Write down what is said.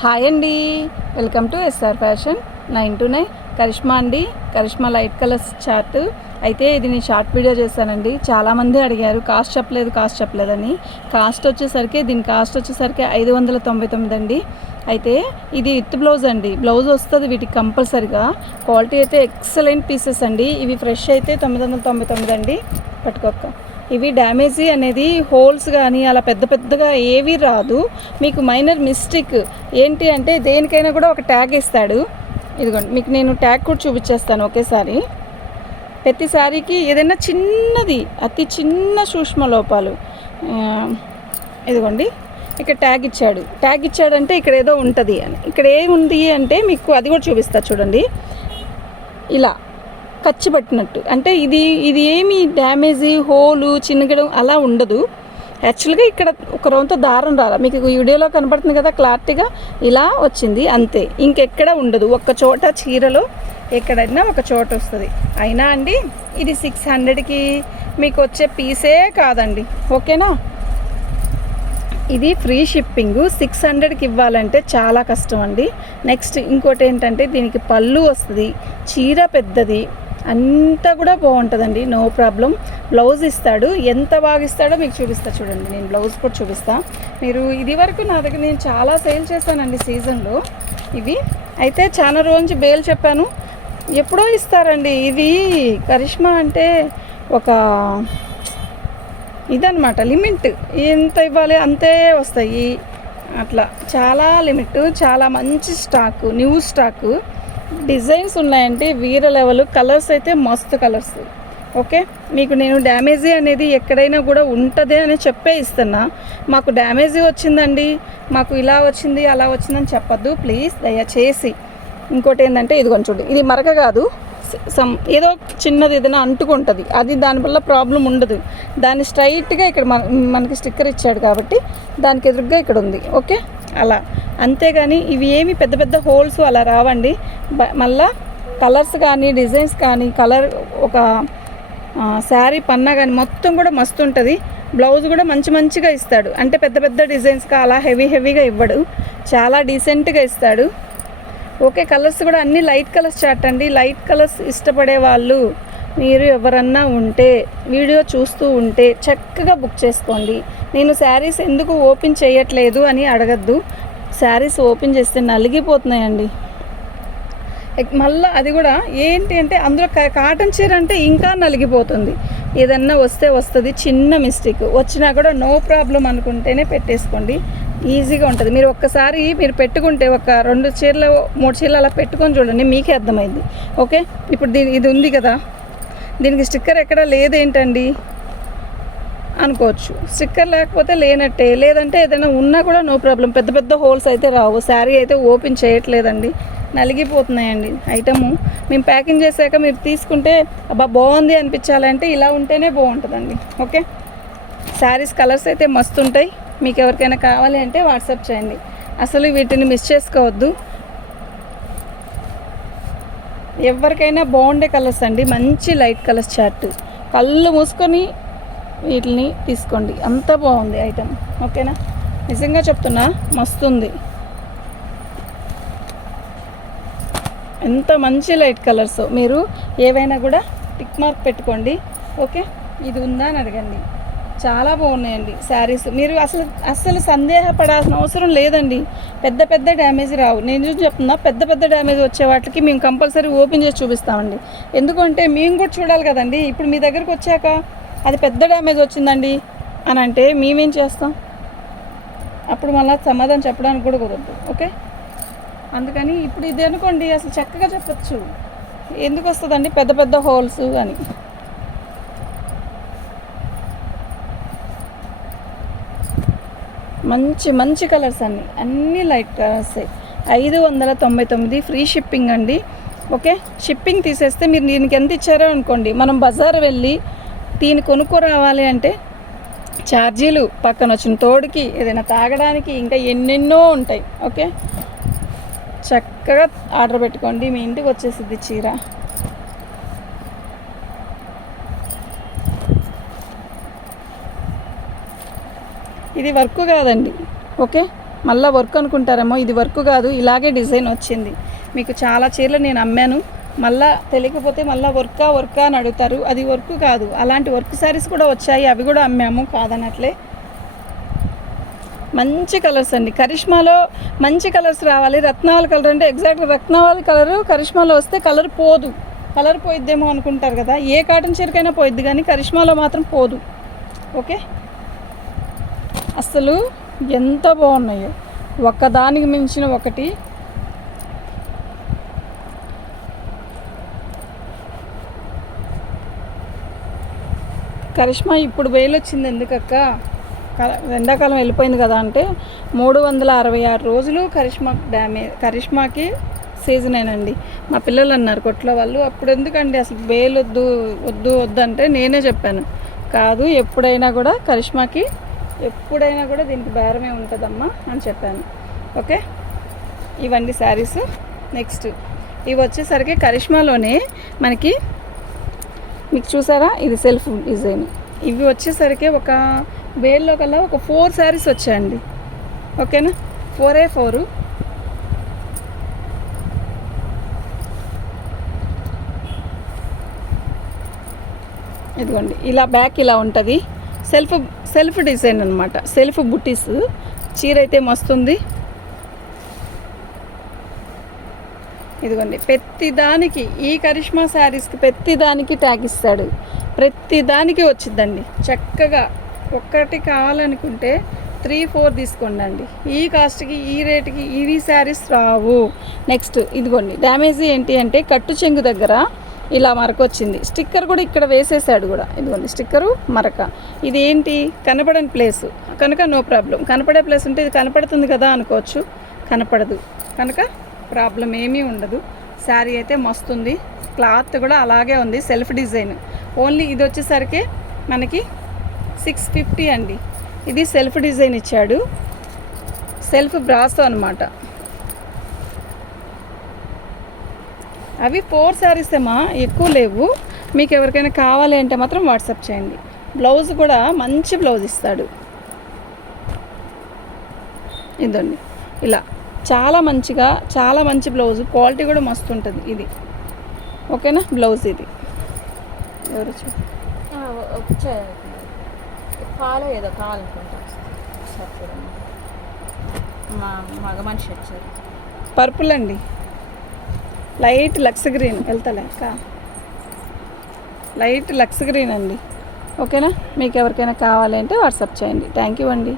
Hi అండి. Welcome to S R fashion nine to nine. Karishma అండి. Karishma light colours chart. అయితే ఇది నేను షార్ట్ వీడియో చేశానండి. చాలామంది అడిగారు కాస్ట్ చెప్పలేదు కాస్ట్ చెప్పలేదని. కాస్ట్ వచ్చేసరికి దీని కాస్ట్ వచ్చేసరికి ఐదు వందల తొంభై తొమ్మిది అండి. అయితే ఇది విత్ బ్లౌజ్ అండి. బ్లౌజ్ వస్తుంది వీటికి కంపల్సరిగా. క్వాలిటీ అయితే ఎక్సలెంట్ పీసెస్ అండి. ఇవి ఫ్రెష్ అయితే తొమ్మిది వందల తొంభై తొమ్మిది అండి. పట్టుకోక్క. ఇవి డ్యామేజీ అనేది హోల్స్ కానీ అలా పెద్ద పెద్దగా ఏవి రాదు. మీకు మైనర్ మిస్టేక్ ఏంటి అంటే దేనికైనా కూడా ఒక ట్యాగ్ ఇస్తాడు. ఇదిగోండి మీకు నేను ట్యాగ్ కూడా చూపించేస్తాను ఒకేసారి. ప్రతిసారికి ఏదైనా చిన్నది అతి చిన్న సూక్ష్మ లోపాలు. ఇదిగోండి ఇక్కడ ట్యాగ్ ఇచ్చాడు. ట్యాగ్ ఇచ్చాడంటే ఇక్కడ ఏదో ఉంటుంది అని. ఇక్కడ ఏముంది అంటే మీకు అది కూడా చూపిస్తా చూడండి. ఇలా. ఖర్చు పెట్టినట్టు అంటే ఇది ఇది ఏమి డ్యామేజీ హోలు చిన్నగడం అలా ఉండదు. యాక్చువల్గా ఇక్కడ ఒక రౌంతో దారం రాలా. మీకు ఈ వీడియోలో కనపడుతుంది కదా క్లారిటీగా? ఇలా వచ్చింది అంతే. ఇంకెక్కడ ఉండదు. ఒక్క చోట చీరలో ఎక్కడైనా ఒక చోట వస్తుంది. అయినా అండి ఇది సిక్స్ హండ్రెడ్కి మీకు వచ్చే పీసే కాదండి. ఓకేనా? ఇది ఫ్రీ షిప్పింగ్. సిక్స్ హండ్రెడ్కి ఇవ్వాలంటే చాలా కష్టం అండి. నెక్స్ట్ ఇంకోటి ఏంటంటే దీనికి పళ్ళు వస్తుంది. చీర పెద్దది. అంతా కూడా బాగుంటుందండి. No problem. బ్లౌజ్ ఇస్తాడు. ఎంత బాగా ఇస్తాడో మీకు చూపిస్తా చూడండి. నేను బ్లౌజ్ కూడా చూపిస్తా. మీరు ఇది వరకు నా దగ్గర నేను చాలా సేల్ చేశానండి సీజన్లో ఇవి. అయితే చాలా రోజు నుంచి బేల్ చెప్పాను. ఎప్పుడో ఇస్తారండి. ఇది కరిష్మా అంటే ఒక ఇదనమాట లిమిట్. ఎంత ఇవ్వాలి అంతే వస్తాయి. అట్లా. చాలా లిమిట్. చాలా మంచి స్టాకు. New stock. డిజైన్స్ ఉన్నాయంటే వీర లెవెల్ కలర్స్ అయితే మస్తు కలర్స్. ఓకే? మీకు నేను డ్యామేజీ అనేది ఎక్కడైనా కూడా ఉంటుంది అని చెప్పే ఇస్తున్నా. మాకు డ్యామేజీ వచ్చిందండి. మాకు ఇలా వచ్చింది అలా వచ్చిందని చెప్పొద్దు. ప్లీజ్ దయచేసి. ఇంకోటి ఏంటంటే ఇది కొంచెం ఇది మరక కాదు. సమ్ ఏదో చిన్నది ఏదైనా అంటుకుంటుంది. అది దానివల్ల ప్రాబ్లం ఉండదు. దాన్ని స్ట్రైట్గా ఇక్కడ మన మనకి స్టిక్కర్ ఇచ్చాడు కాబట్టి దానికి ఎదురుగా ఇక్కడ ఉంది. ఓకే? అలా. అంతేగాని ఇవి ఏమి పెద్ద పెద్ద హోల్స్ అలా రావండి. మళ్ళా కలర్స్ కానీ డిజైన్స్ కానీ కలర్ ఒక శారీ పన్నా కానీ మొత్తం కూడా మస్తు ఉంటుంది. బ్లౌజ్ కూడా మంచి మంచిగా ఇస్తాడు. అంటే పెద్ద పెద్ద డిజైన్స్గా అలా హెవీ హెవీగా ఇవ్వడు. చాలా డీసెంట్గా ఇస్తాడు. ఓకే కలర్స్ కూడా అన్ని లైట్ కలర్స్ చాట్ అండి. లైట్ కలర్స్ ఇష్టపడే వాళ్ళు మీరు ఎవరన్నా ఉంటే వీడియో చూస్తూ ఉంటే చక్కగా బుక్ చేసుకోండి. నేను శారీస్ ఎందుకు ఓపెన్ చేయట్లేదు అని అడగద్దు. శారీస్ ఓపెన్ చేస్తే నలిగిపోతున్నాయండి. మళ్ళీ అది కూడా ఏంటి అంటే అందులో కా- కాటన్ చీర అంటే ఇంకా నలిగిపోతుంది. ఏదన్నా వస్తే వస్తుంది చిన్న మిస్టేక్. వచ్చినా కూడా నో ప్రాబ్లం అనుకుంటేనే పెట్టేసుకోండి. ఈజీగా ఉంటుంది. మీరు ఒక్కసారి మీరు పెట్టుకుంటే ఒక రెండు చీరలు మూడు చీరలు అలా పెట్టుకొని చూడండి మీకే అర్థమైంది. ఓకే? ఇప్పుడు దీని ఇది ఉంది కదా? దీనికి స్టిక్కర్ ఎక్కడ లేదేంటండి? అనుకోవచ్చు. స్టిక్కర్ లేకపోతే లేనట్టే. లేదంటే ఏదైనా ఉన్నా కూడా నో ప్రాబ్లం. పెద్ద పెద్ద హోల్స్ అయితే రావు. శారీ అయితే ఓపెన్ చేయట్లేదండి. నలిగిపోతున్నాయండి ఐటము. మేము ప్యాకింగ్ చేశాక మీరు తీసుకుంటే అబ్బా బాగుంది అనిపించాలంటే ఇలా ఉంటేనే బాగుంటుందండి. ఓకే? శారీస్ కలర్స్ అయితే మస్తు ఉంటాయి. మీకు ఎవరికైనా కావాలి అంటే వాట్సాప్ చేయండి. అసలు వీటిని మిస్ చేసుకోవద్దు. ఎవరికైనా బాగుండే కలర్స్ అండి. మంచి లైట్ కలర్స్ చార్ట్. కళ్ళు మూసుకొని వీటిని తీసుకోండి. అంత బాగుంది ఐటమ్. ఓకేనా? నిజంగా చెప్తున్నా మస్తు ఉంది ఎంత మంచి లైట్ కలర్స్. మీరు ఏవైనా కూడా టిక్ మార్క్ పెట్టుకోండి. ఓకే? ఇది ఉందా అని అడగండి. చాలా బాగున్నాయండి శారీస్. మీరు అసలు అసలు సందేహపడాల్సిన అవసరం లేదండి. పెద్ద పెద్ద డ్యామేజ్ రావు. నేను చెప్తున్నా పెద్ద పెద్ద డ్యామేజ్ వచ్చే వాటికి మేము కంపల్సరీ ఓపెన్ చేసి చూపిస్తామండి. ఎందుకంటే మేము కూడా చూడాలి కదండి. ఇప్పుడు మీ దగ్గరకు వచ్చాక అది పెద్ద డ్యామేజ్ వచ్చిందండి అని అంటే మేమేం చేస్తాం? అప్పుడు మళ్ళీ సమాధానం చెప్పడానికి కూడా కుదరదు ఓకే? అందుకని ఇప్పుడు ఇది అనుకోండి అసలు చక్కగా చెప్పచ్చు. ఎందుకు వస్తుందండి? పెద్ద పెద్ద హోల్స్ అని. మంచి మంచి కలర్స్ అన్ని. అన్ని లైట్ కలర్స్. ఐదు వందల తొంభై తొమ్మిది ఫ్రీ షిప్పింగ్ అండి ఓకే? షిప్పింగ్ తీసేస్తే మీరు దీనికి ఎంత ఇచ్చారో అనుకోండి మనం బజార్ వెళ్ళి దీన్ని కొనుక్కో రావాలి అంటే ఛార్జీలు పక్కన వచ్చిన తోడుకి ఏదైనా తాగడానికి ఇంకా ఎన్నెన్నో ఉంటాయి ఓకే? చక్కగా ఆర్డర్ పెట్టుకోండి మీ ఇంటికి వచ్చేసిద్ది చీర. ఇది వర్క్ కాదండి ఓకే? మళ్ళీ వర్క్ అనుకుంటారేమో ఇది వర్క్ కాదు ఇలాగే డిజైన్ వచ్చింది. మీకు చాలా చీరలు నేను అమ్మాను. మళ్ళా తెలియకపోతే మళ్ళీ వర్కా వర్కా అని అడుగుతారు. అది వర్క్ కాదు. అలాంటి వర్క్ శారీస్ కూడా వచ్చాయి. అవి కూడా అమ్మాము కాదనట్లే. మంచి కలర్స్ అండి. కరిష్మాలో మంచి కలర్స్ రావాలి. రత్నాల కలర్ అంటే ఎగ్జాక్ట్ రత్నావళి కలర్ కరిష్మాలో వస్తే కలర్ పోదు. కలర్ పోయిద్దేమో అనుకుంటారు కదా. ఏ కాటన్ చీరకైనా పోయిద్ది కానీ కరిష్మాలో మాత్రం పోదు. ఓకే? అసలు ఎంత బాగున్నాయో. ఒక్కదానికి మించిన ఒకటి. కరిష్మా ఇప్పుడు వేలు వచ్చింది ఎందుకక్క? క- ఎండాకాలం వెళ్ళిపోయింది కదా అంటే మూడు వందల అరవై ఆరు రోజులు కరిష్మా డ్యామేజ్ కరిష్మాకి సీజనేనండి మా పిల్లలు అన్నారు కొట్లో వాళ్ళు అప్పుడు ఎందుకండి అసలు వేలు వద్దు వద్దు వద్దు అంటే నేనే చెప్పాను. కాదు ఎప్పుడైనా కూడా కరిష్మాకి ఎప్పుడైనా కూడా దీనికి బేరమే ఉంటుందమ్మా అని చెప్పాను. ఓకే? ఇవండి శారీస్. నెక్స్ట్ ఇవి వచ్చేసరికి కరిష్మాలోనే మనకి మీకు చూసారా? ఇది సెల్ఫ్ డిజైన్. ఇవి వచ్చేసరికి ఒక వేల్లో కల్లా ఒక ఫోర్ శారీస్ వచ్చాయండి. ఓకేనా? ఫోరే ఫోరు. ఇదిగోండి ఇలా బ్యాక్ ఇలా ఉంటుంది. సెల్ఫ్ సెల్ఫ్ డిజైన్ అనమాట సెల్ఫ్ బుటీస్. చీర అయితే మస్తుంది. ఇదిగోండి ప్రతిదానికి ఈ కరిష్మా శారీస్కి ప్రతిదానికి ట్యాగ్ ఇస్తాడు. ప్రతిదానికి వచ్చిద్దండి. వచ్చిందండి చక్కగా ఒక్కటి కావాలనుకుంటే త్రీ ఫోర్ తీసుకోండి అండి ఈ కాస్ట్కి ఈ రేటుకి ఇవి శారీస్ రావు. నెక్స్ట్ ఇదిగోండి డ్యామేజ్ ఏంటి అంటే కట్టు చెంగు దగ్గర ఇలా మరక వచ్చింది. స్టిక్కర్ కూడా ఇక్కడ వేసేసాడు కూడా. ఇదిగోండి స్టిక్కరు మరక. ఇది ఏంటి? కనపడని ప్లేస్. కనుక నో ప్రాబ్లం. కనపడే ప్లేస్ ఉంటే ఇది కనపడుతుంది కదా అనుకోవచ్చు. కనపడదు. కనుక ప్రాబ్లం ఏమీ ఉండదు. శారీ అయితే మస్తుంది. క్లాత్ కూడా అలాగే ఉంది సెల్ఫ్ డిజైన్. ఓన్లీ ఇది వచ్చేసరికి మనకి సిక్స్ ఫిఫ్టీ అండి. ఇది సెల్ఫ్ డిజైన్ ఇచ్చాడు. సెల్ఫ్ బ్రాస్తో అనమాట అవి ఫోర్ శారీస్ ఏమా? ఎక్కువ లేవు. మీకు ఎవరికైనా కావాలి అంటే మాత్రం వాట్సాప్ చేయండి. బ్లౌజ్ కూడా మంచి బ్లౌజ్ ఇస్తాడు. ఇదండి. ఇలా. చాలా మంచిగా చాలా మంచి బ్లౌజ్ క్వాలిటీ కూడా మస్తు ఉంటుంది ఇది. ఓకేనా? బ్లౌజ్ ఇది. ఎవరు కాలు ఏదో మా మగ మనిషి వచ్చారు. పర్పుల్ అండి. లైట్ లక్స్ గ్రీన్ వెళ్తలే అక్క. లైట్ లక్స్ గ్రీన్ అండి. ఓకేనా? మీకు ఎవరికైనా కావాలి అంటే వాట్సాప్ చేయండి. థ్యాంక్ యూ అండి.